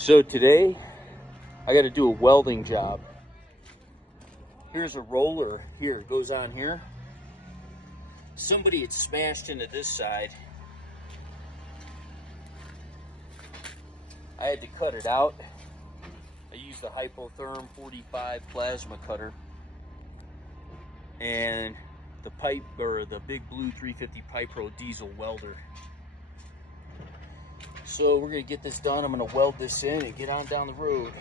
So today I got to do a welding job. Here's a roller here, it goes on here. Somebody had smashed into this side. I had to cut it out. I used the Hypotherm 45 plasma cutter and the pipe, or the Big Blue 350 Pipe Pro diesel welder. So we're gonna get this done. I'm gonna weld this in and get on down the road.